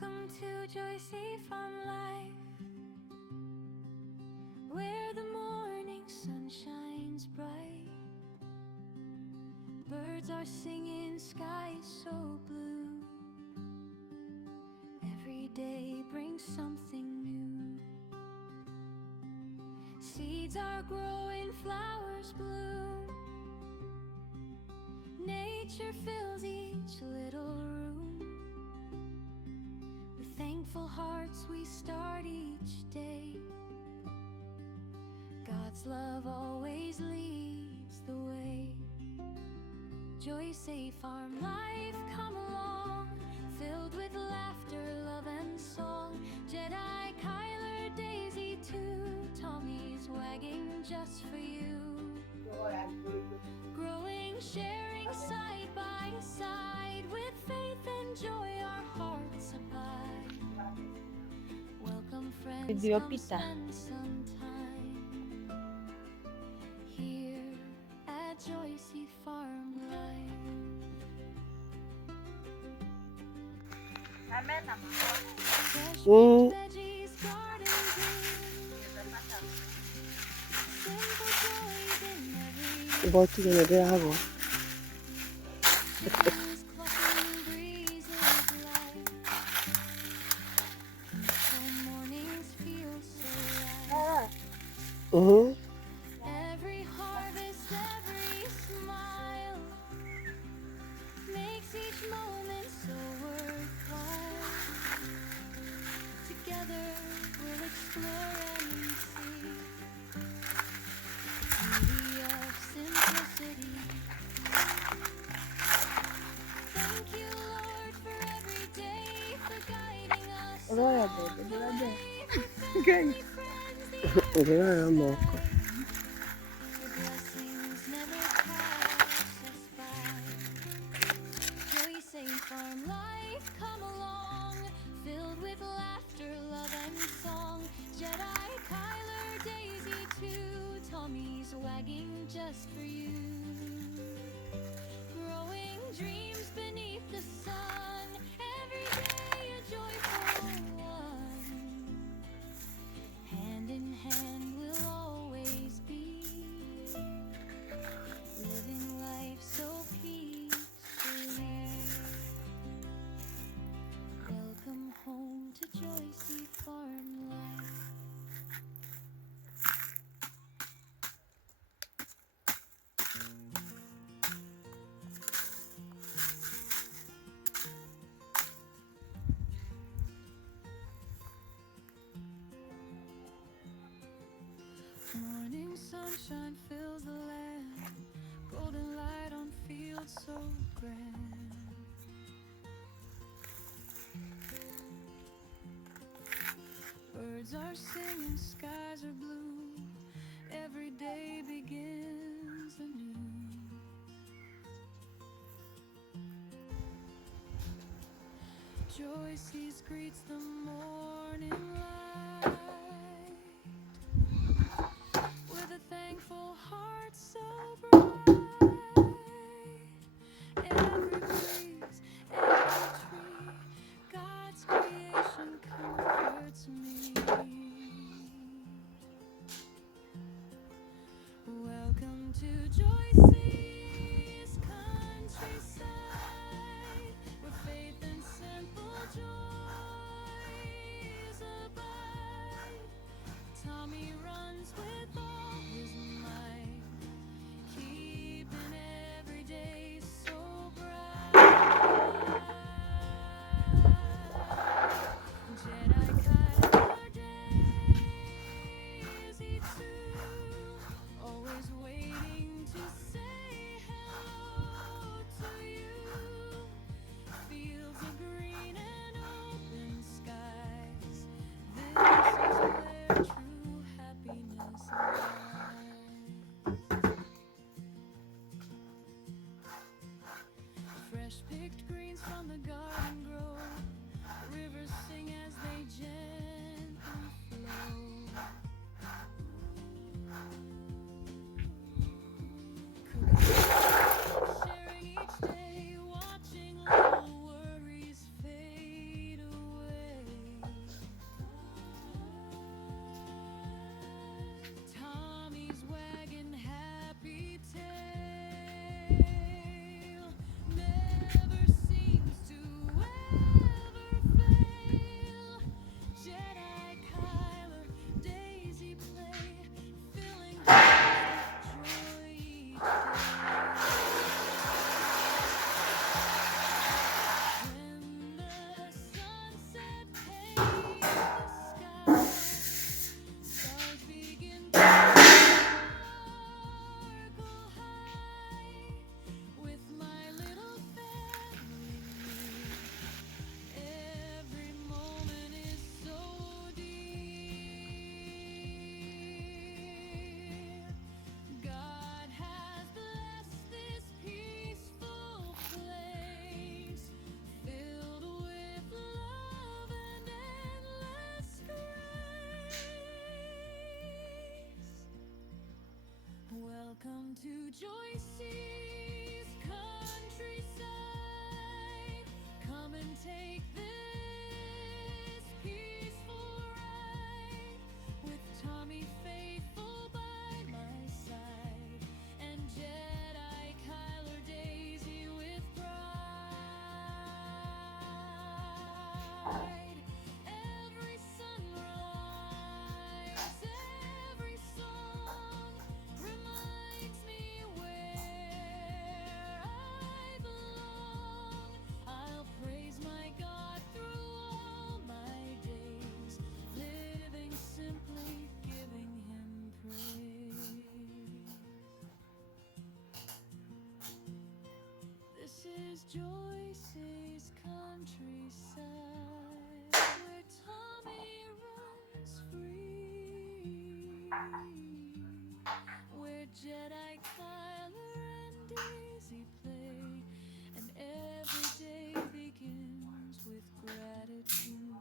Welcome to Joycey Farm Life, where the morning sun shines bright. Birds are singing, sky is so blue. Every day brings something new. Seeds are growing, flowers bloom. Nature fills each little room. With thankful hearts we start each day. God's love always leads the way. Joycey Farm Life, come along, filled with laughter, love and song. Jedi, Kyler, Daisy too, Tommy's wagging just for you. Growing, sharing side by side, with faith and joy our hearts abide. Welcome friends, Video come pita. spend some time here at Joycey Farm Life. Fresh picked veggies, garden green, simple joys in every Boti kwenye drago. Shadows clucking, breezes light, until mornings feel so right. Every harvest, every smile makes each moment so worthwhile. Together we'll explore and see the beauty of simplicity. Thank you, Lord, for every day, for guiding us Allora, along baby, the guarda. way. For Ok. family, friends, the earth Allora, and mo. sky. Your blessings never pass us by. Joycey Farm Life, come along, filled with laughter, love and song. Jedi, Kyler, Daisy too, Tommy's wagging just for you. Growing dreams beneath the sun, every day a joyful one. Hand in hand we'll always be, living life so peacefully. Welcome home to Joycey Farm Life. Morning sunshine fills the land, golden light on fields so grand. Birds are singing, skies are blue, every day begins anew. Joycey greets the morning light with a thankful heart so bright. Every breeze, every tree, God's creation comforts me. Welcome to Joycey's countryside, where faith and simple joys abide. Tommy runs with all his might, keeping every day so bright. Jedi, Kyler, Daisy too, always waiting to say hello to you. Fields of green and open skies, this is where true happiness lies. Fresh picked greens from the garden grow, rivers sing as they gently flow. Sharing each day, watching little worries fade away. Joyce's countryside, come and take this peaceful ride with Tommy faithful by my side and Jedi Kyler Daisy with pride. Every sunrise, every song reminds me where I belong. I'll praise my God through all my days, living simply, giving Him praise. This is Joyce's countryside, where Tommy runs free, where Jedi Kyler and Daisy play, and every day begins with gratitude.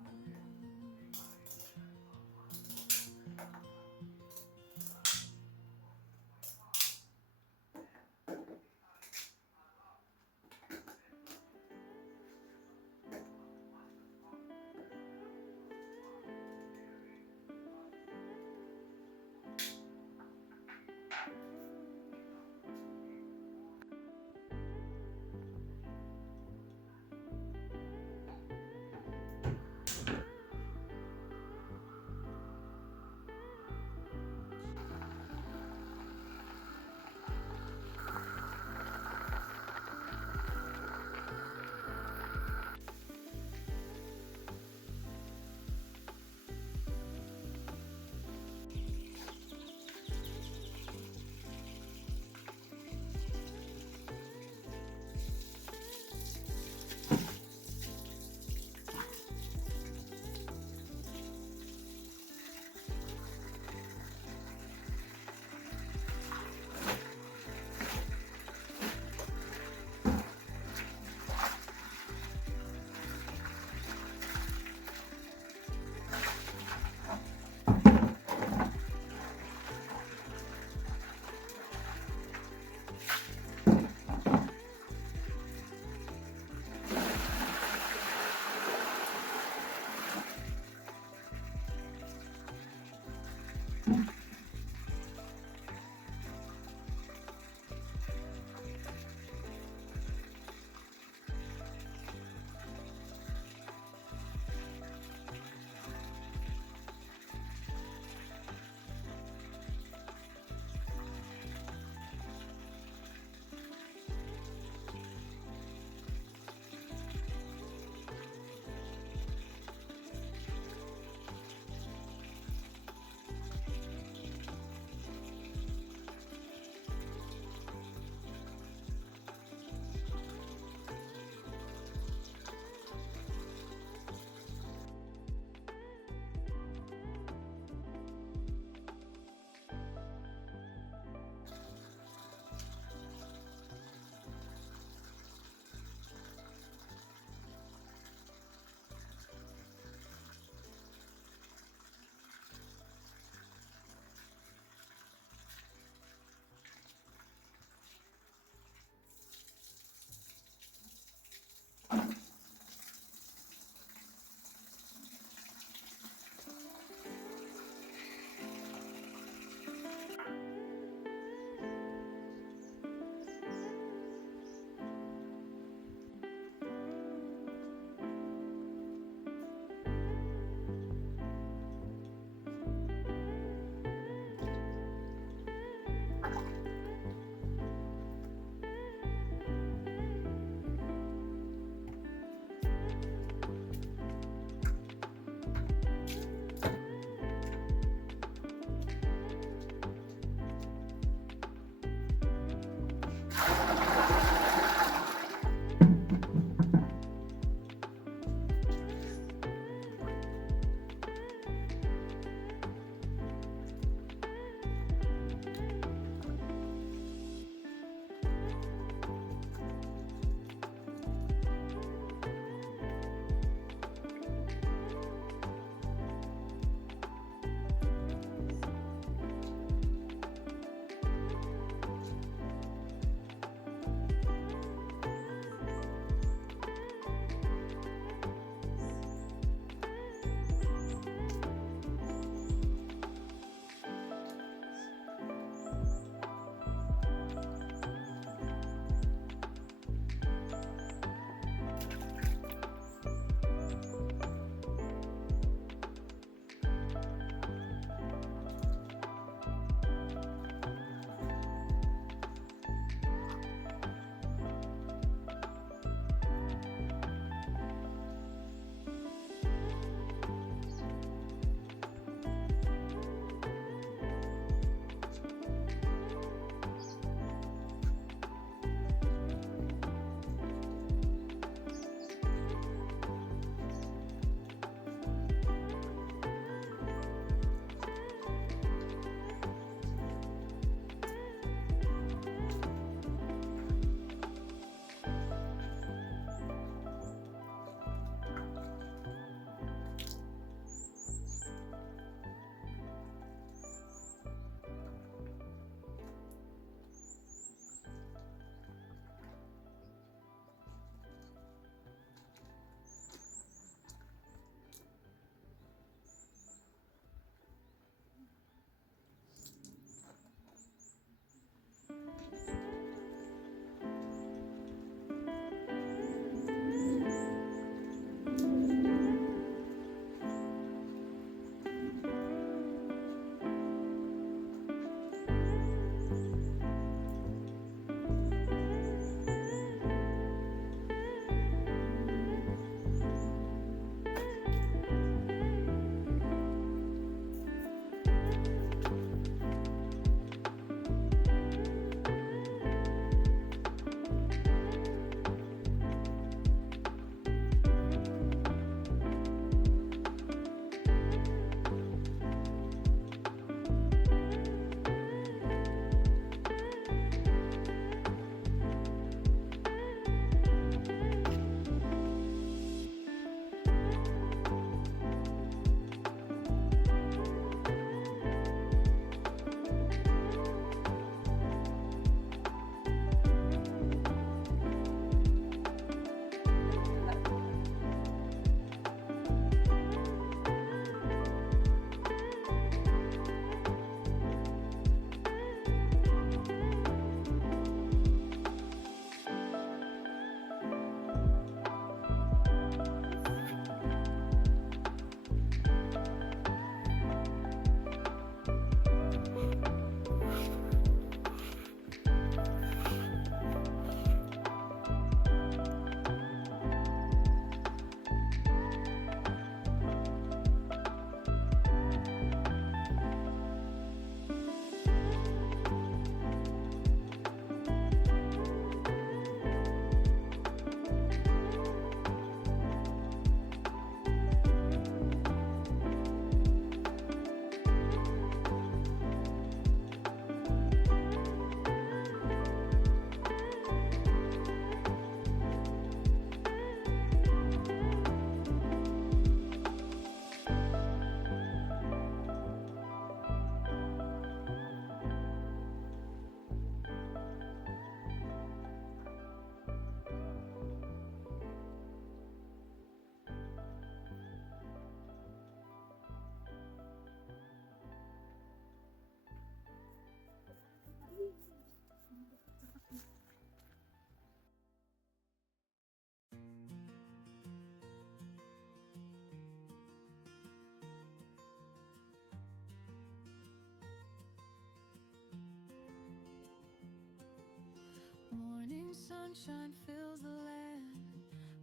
Sunshine fills the land,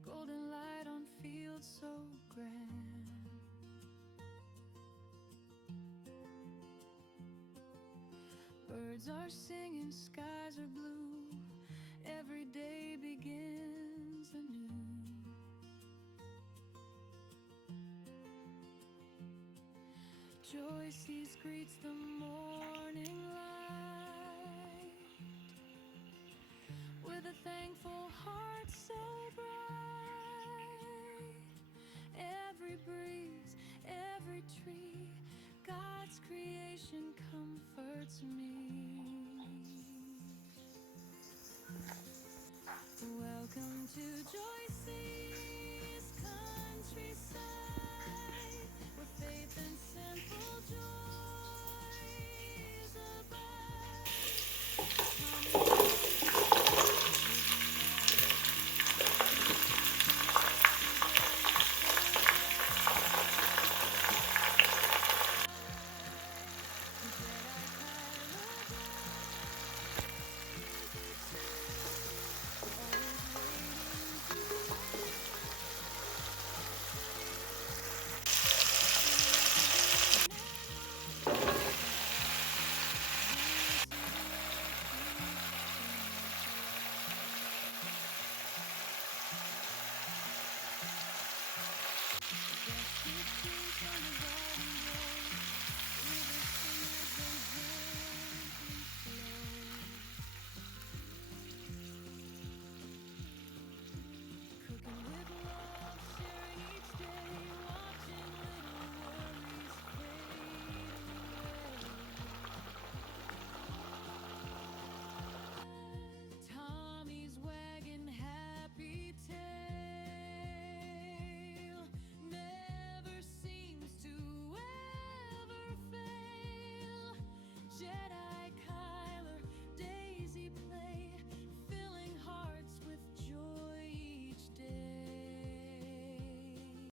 golden light on fields so grand. Birds are singing, skies are blue, every day begins anew. Joy sees, greets the morning light, with a thankful heart so bright. Every breeze, every tree, God's creation comforts me. Welcome to joy.